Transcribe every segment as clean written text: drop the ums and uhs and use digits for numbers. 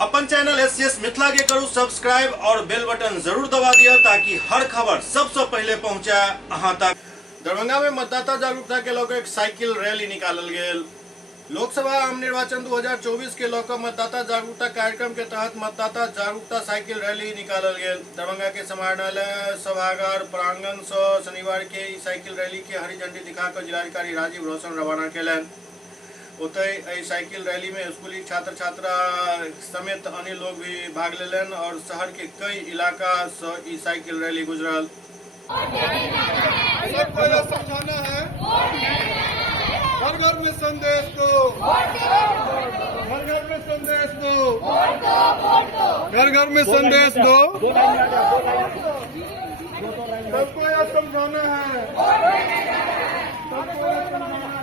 अपन channel SCS Mithila के करू subscribe और बेल बटन जरूर दबा दिया ताकि हर खबर सबसे पहले पहुंचा अहां तक। दरभंगा में मतदाता जागरूकता के लौके एक साइकिल रैली निकालल गेल। लोकसभा आम निर्वाचन 2024 के लौके मतदाता जागरूकता कार्यक्रम के तहत मतदाता जागरूकता साइकिल रैली निकालल गेल। दरभंगा के समाहरणालय सभागार प्रांगण से शनिवार के साइकिल रैली के हरी झंडी दिखाकर जिलाधिकारी राजीव रोशन रवाना कैलन। ओतय साइकिल रैली में स्कूली छात्र छात्रा समेत अन्य लोग भी भाग लेलन और शहर के कई इलाका से ई साइकिल रैली गुजरल। सबको यह समझाना है, घर घर में संदेश दो, घर घर में संदेश दो, घर घर में संदेश दो। सबको यह समझाना है, सबको यह समझाना है।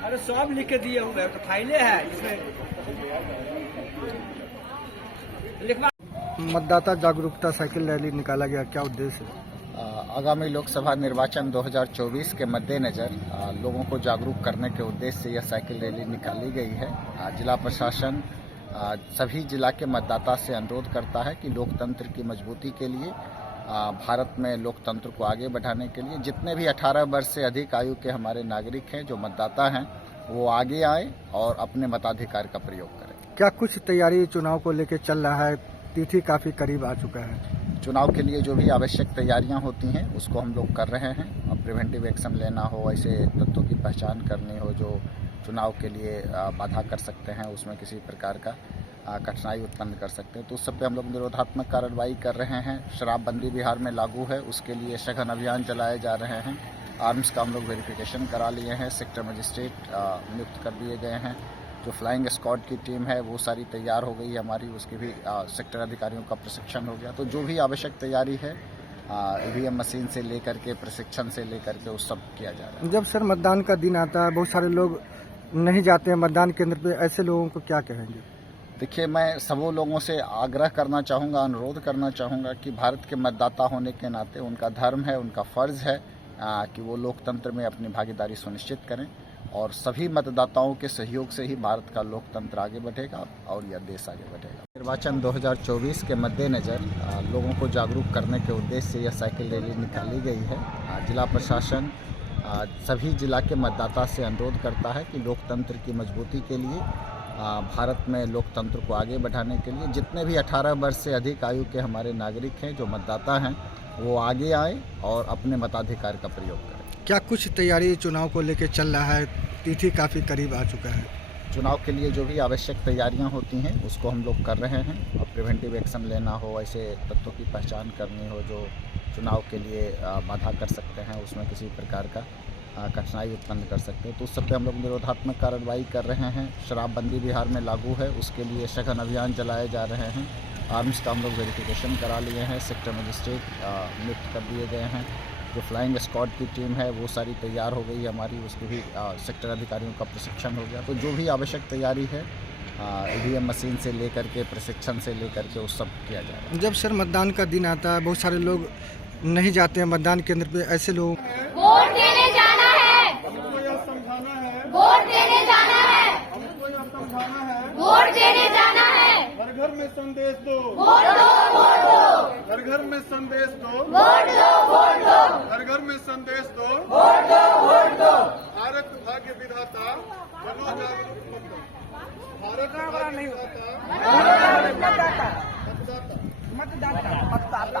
अरे सब लिख के दिए हुए तो फाइलें है इसमें लिखवा। मतदाता जागरूकता साइकिल रैली निकाला गया, क्या उद्देश्य है? आगामी लोकसभा निर्वाचन 2024 के मद्देनजर लोगों को जागरूक करने के उद्देश्य से यह साइकिल रैली निकाली गई है। जिला प्रशासन सभी जिला के मतदाता से अनुरोध करता है कि लोकतंत्र की मजबूती के लिए, भारत में लोकतंत्र को आगे बढ़ाने के लिए जितने भी 18 वर्ष से अधिक आयु के हमारे नागरिक हैं, जो मतदाता हैं, वो आगे आए और अपने मताधिकार का प्रयोग करें। क्या कुछ तैयारी चुनाव को लेकर चल रहा है? तिथि काफी करीब आ चुका है। चुनाव के लिए जो भी आवश्यक तैयारियां होती हैं उसको हम लोग कर रहे हैं। अब प्रिवेंटिव एक्शन लेना हो, ऐसे तत्वों की पहचान करनी हो जो चुनाव के लिए बाधा कर सकते हैं, उसमें किसी प्रकार का कठिनाई उत्पन्न कर सकते हैं, तो उस सब पे हम लोग निरोधात्मक कार्रवाई कर रहे हैं। शराबबंदी बिहार में लागू है, उसके लिए सघन अभियान चलाए जा रहे हैं। आर्म्स का हम लोग वेरिफिकेशन करा लिए हैं, सेक्टर मजिस्ट्रेट नियुक्त कर दिए गए हैं। जो फ्लाइंग स्क्वाड की टीम है वो सारी तैयार हो गई है हमारी, उसकी भी सेक्टर अधिकारियों का प्रशिक्षण हो गया। तो जो भी आवश्यक तैयारी है ईवीएम मशीन से लेकर के प्रशिक्षण से लेकर के उस सब किया जा रहा है। जब सर मतदान का दिन आता है, बहुत सारे लोग नहीं जाते हैं मतदान केंद्र पे, ऐसे लोगों को क्या कहेंगे? देखिए, मैं सबों लोगों से आग्रह करना चाहूँगा, अनुरोध करना चाहूँगा कि भारत के मतदाता होने के नाते उनका धर्म है, उनका फर्ज है कि वो लोकतंत्र में अपनी भागीदारी सुनिश्चित करें और सभी मतदाताओं के सहयोग से ही भारत का लोकतंत्र आगे बढ़ेगा और यह देश आगे बढ़ेगा। निर्वाचन 2024 के मद्देनजर लोगों को जागरूक करने के उद्देश्य से यह साइकिल रैली निकाली गई है। जिला प्रशासन सभी जिला के मतदाता से अनुरोध करता है कि लोकतंत्र की मजबूती के लिए, भारत में लोकतंत्र को आगे बढ़ाने के लिए जितने भी 18 वर्ष से अधिक आयु के हमारे नागरिक हैं, जो मतदाता हैं, वो आगे आए और अपने मताधिकार का प्रयोग करें। क्या कुछ तैयारी चुनाव को लेकर चल रहा है? तिथि काफी करीब आ चुका है। चुनाव के लिए जो भी आवश्यक तैयारियां होती हैं उसको हम लोग कर रहे हैं। और प्रिवेंटिव एक्शन लेना हो, ऐसे तत्वों की पहचान करनी हो जो चुनाव के लिए बाधा कर सकते हैं, उसमें किसी प्रकार का कठिनाई उत्पन्न कर सकते हैं, तो उस सब पे हम लोग निरोधात्मक कार्रवाई कर रहे हैं। शराबबंदी बिहार में लागू है, उसके लिए सघन अभियान चलाए जा रहे हैं। आर्म्स का हम लोग वेरिफिकेशन करा लिए हैं, सेक्टर मजिस्ट्रेट नियुक्त कर दिए गए हैं। जो फ्लाइंग स्क्वाड की टीम है वो सारी तैयार हो गई है हमारी, उसकी भी सेक्टर अधिकारियों का प्रशिक्षण हो गया। तो जो भी आवश्यक तैयारी है ईवीएम मशीन से लेकर के प्रशिक्षण से लेकर के उस सब किया जा रहा है। जब सर मतदान का दिन आता है, बहुत सारे लोग नहीं जाते हैं मतदान केंद्र पे, ऐसे लोग वोट देने जाना है, हमको यह समझाना है, वोट देने जाना है, हमको यह समझाना है। वोट देने जाना है, घर घर में संदेश दो, वोट दो, वोट दो, घर घर में संदेश दो, वोट दो, वोट दो, घर घर में संदेश दो। वोट दो, वोट दो। भारत भाग्य विधाता बनो जागरूक मतदाता, भारत भाग्य विधाता मतदाता, मतदाता, मतदाता, मतदाता।